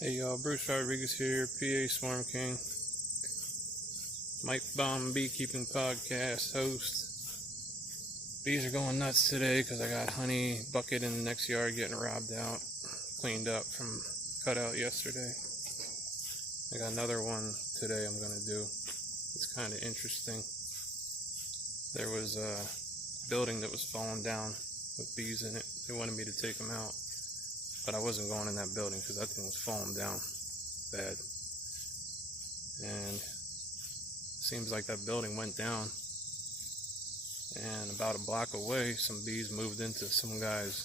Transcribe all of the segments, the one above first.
Hey y'all, Bruce Rodriguez here, PA Swarm King, Mike Bomb Beekeeping Podcast host. Bees are going nuts today because I got honey bucket in the next yard getting robbed out, cleaned up from cutout yesterday. I got another one today I'm going to do. It's kind of interesting. There was a building that was falling down with bees in it. They wanted me to take them out. But I wasn't going in that building because that thing was falling down bad. And it seems like that building went down. And about a block away, some bees moved into some guy's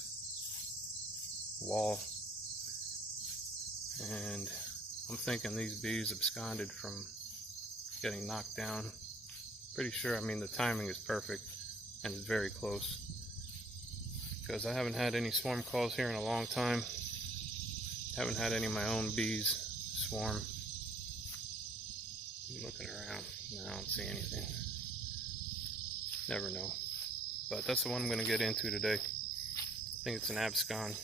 wall. And I'm thinking these bees absconded from getting knocked down. Pretty sure, the timing is perfect and it's very close. Because I haven't had any swarm calls here in a long time. Haven't had any of my own bees swarm. I'm looking around. No, I don't see anything. Never know. But that's the one I'm going to get into today. I think it's an abscon.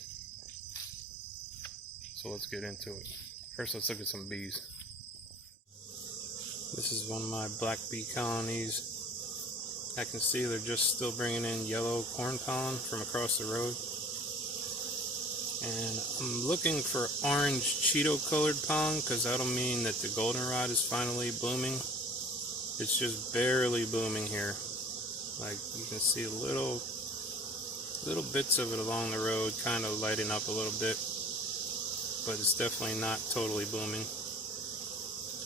So let's get into it. First, let's look at some bees. This is one of my black bee colonies. I can see they're just still bringing in yellow corn pollen from across the road. And I'm looking for orange Cheeto colored pollen because that'll mean that the goldenrod is finally blooming. It's just barely blooming here. Like you can see little bits of it along the road kind of lighting up a little bit. But it's definitely not totally blooming.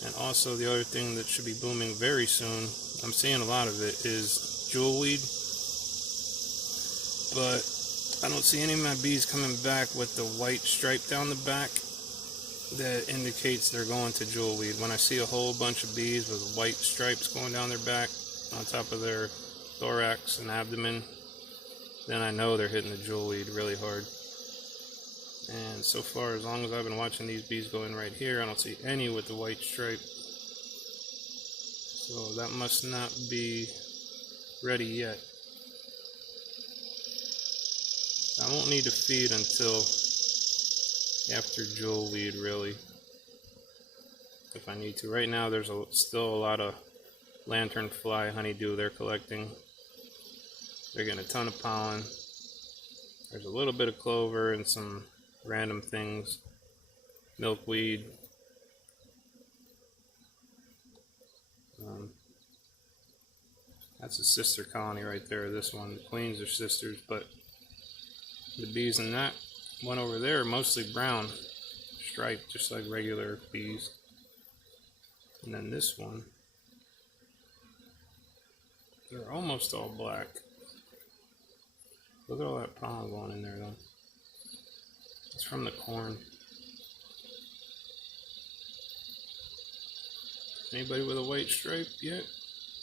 And also the other thing that should be blooming very soon, I'm seeing a lot of it, is jewelweed. But I don't see any of my bees coming back with the white stripe down the back that indicates they're going to jewelweed. When I see a whole bunch of bees with white stripes going down their back on top of their thorax and abdomen, then I know they're hitting the jewelweed really hard. And so far, as long as I've been watching these bees go in right here, I don't see any with the white stripe. So that must not be ready yet. I won't need to feed until after jewelweed, really, if I need to. Right now, there's still a lot of lanternfly honeydew they're collecting. They're getting a ton of pollen. There's a little bit of clover and some random things, milkweed. That's a sister colony right there, this one. The queens are sisters, but the bees in that one over there are mostly brown, striped, just like regular bees. And then this one, they're almost all black. Look at all that pollen going in there, though. It's from the corn. Anybody with a white stripe yet?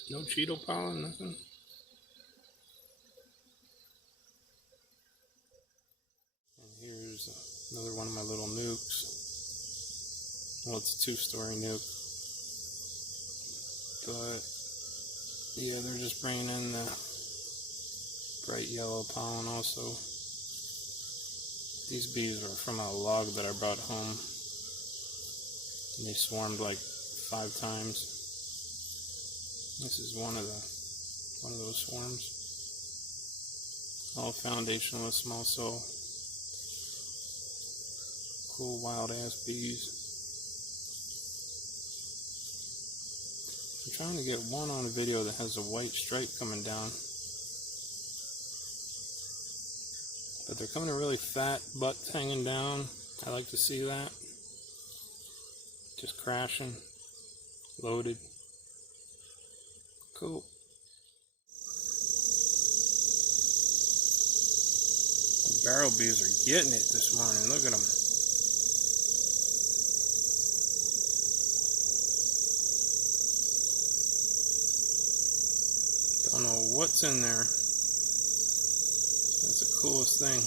No Cheeto pollen, nothing? And here's another one of my little nukes. Well, it's a two-story nuke. But, yeah, they're just bringing in the bright yellow pollen also. These bees are from a log that I brought home. And they swarmed like 5 times. This is one of those swarms. All foundationalists, also cool wild ass bees. I'm trying to get one on a video that has a white stripe coming down. But they're coming in really fat, butts hanging down. I like to see that. Just crashing, loaded. Cool. The barrel bees are getting it this morning. Look at them. Don't know what's in there. That's the coolest thing.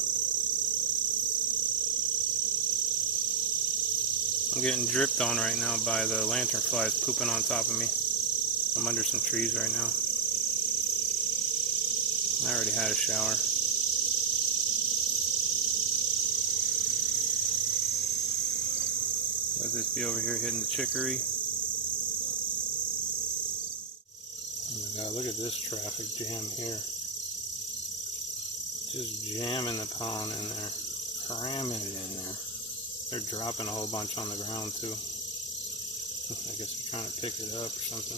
I'm getting dripped on right now by the lanternflies pooping on top of me. I'm under some trees right now. I already had a shower. Let this be over here hitting the chicory. Oh my god, look at this traffic jam here. Just jamming the pollen in there. Cramming it in there. They're dropping a whole bunch on the ground too. I guess they're trying to pick it up or something.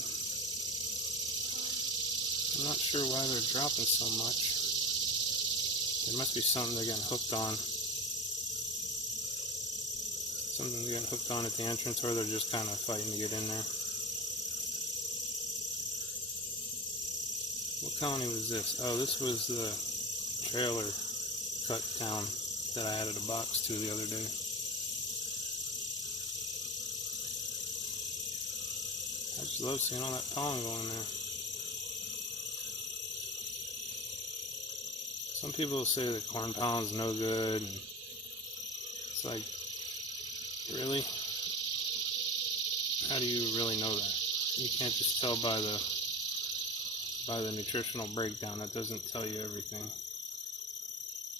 I'm not sure why they're dropping so much. There must be something they're getting hooked on. Something they're getting hooked on at the entrance, or they're just kind of fighting to get in there. What colony was this? Oh, this was the trailer cut down that I added a box to the other day. I just love seeing all that pollen going there. Some people say that corn pollen's no good. And it's like, really? How do you really know that? You can't just tell by the nutritional breakdown. That doesn't tell you everything.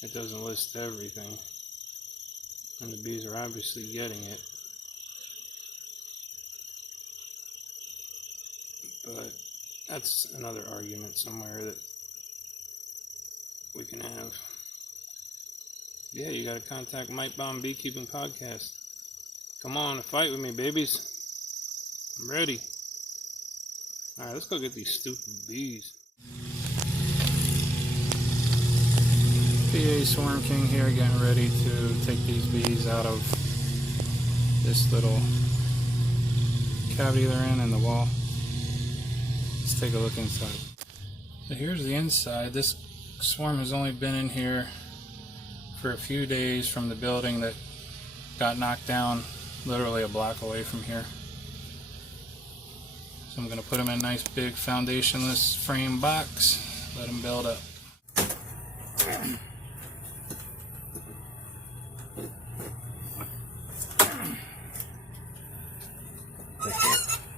It doesn't list everything. And the bees are obviously getting it. But that's another argument somewhere that we can have. Yeah, you gotta contact Mike Bomb Beekeeping Podcast. Come on, fight with me, babies. I'm ready. Alright, let's go get these stupid bees. PA Swarm King here, getting ready to take these bees out of this little cavity they're in the wall. Let's take a look inside. So here's the inside. This swarm has only been in here for a few days from the building that got knocked down literally a block away from here. So I'm going to put them in a nice big foundationless frame box, let them build up.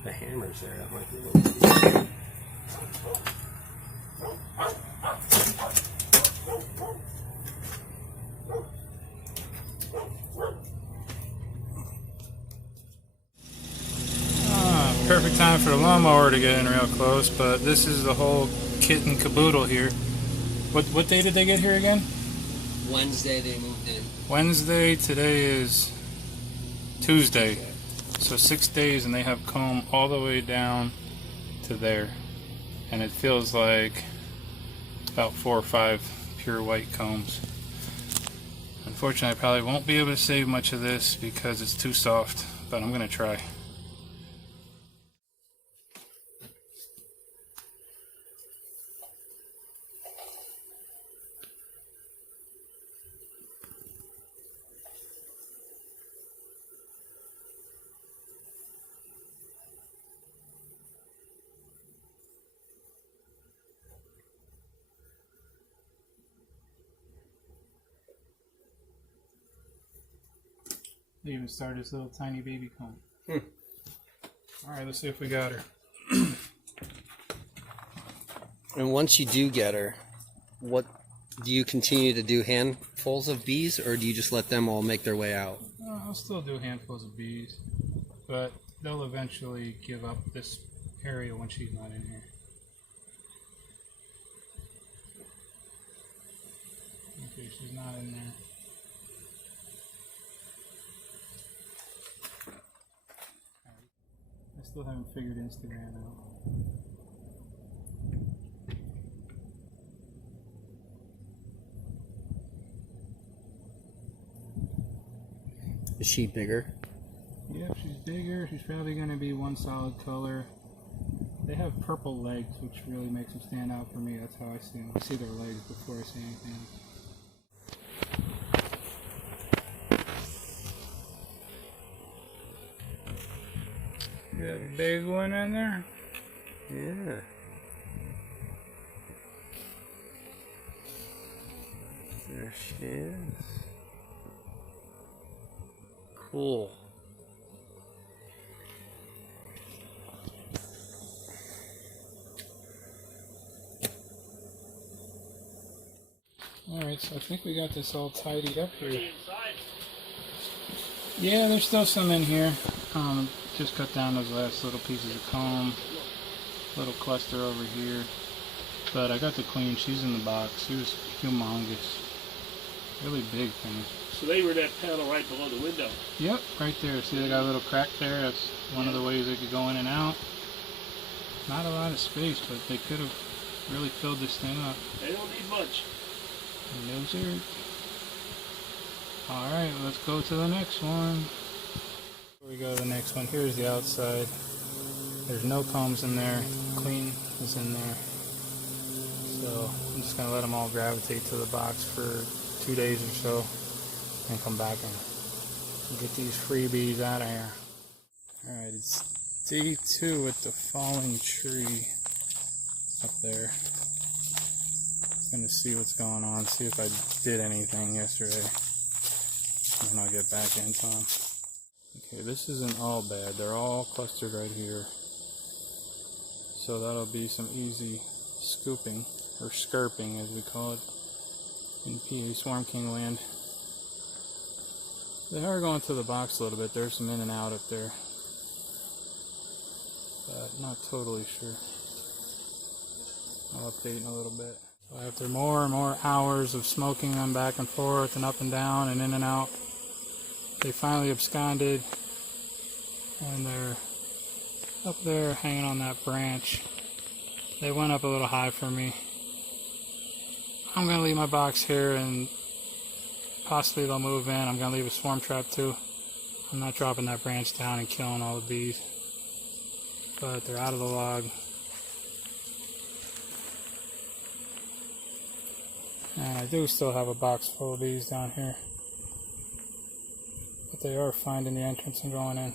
The hammer's there, that might be a little easier. Perfect time for the lawnmower to get in real close, but this is the whole kit and caboodle here. What day did they get here again? Wednesday they moved in. Wednesday, today is Tuesday. So 6 days and they have comb all the way down to there. And it feels like about 4 or 5 pure white combs. Unfortunately, I probably won't be able to save much of this because it's too soft, but I'm going to try. They even started this little tiny baby comb. Alright, let's see if we got her. And once you do get her, what do you continue to do, handfuls of bees, or do you just let them all make their way out? I'll still do handfuls of bees, but they'll eventually give up this area when she's not in here. Okay, she's not in there. I still haven't figured Instagram out. Is she bigger? Yep, she's bigger. She's probably going to be one solid color. They have purple legs, which really makes them stand out for me. That's how I see them. I see their legs before I see anything else. You got a big one in there? Yeah. There she is. Cool. Alright, so I think we got this all tidied up here. Yeah, there's still some in here. Just cut down those last little pieces of comb. Little cluster over here. But I got the queen. She's in the box. She was humongous. Really big thing. So they were that panel right below the window. Yep, right there. See, they got a little crack there. That's one of the ways they could go in and out. Not a lot of space, but they could have really filled this thing up. They don't need much. No, sir. Alright, let's go to the next one. Before we go to the next one, here's the outside. There's no combs in there. Queen is in there. So I'm just going to let them all gravitate to the box for 2 days or so and come back and get these freebies out of here. Alright, it's day 2 with the falling tree up there. I'm going to see what's going on, see if I did anything yesterday. And I'll get back into them. Okay, this isn't all bad. They're all clustered right here. So that'll be some easy scooping, or skirping as we call it in PA Swarm King land. They are going to the box a little bit. There's some in and out up there. But not totally sure. I'll update in a little bit. So after more and more hours of smoking them back and forth and up and down and in and out, they finally absconded, and they're up there hanging on that branch. They went up a little high for me. I'm going to leave my box here and possibly they'll move in. I'm going to leave a swarm trap too. I'm not dropping that branch down and killing all the bees. But they're out of the log. And I do still have a box full of bees down here. But they are finding the entrance and going in.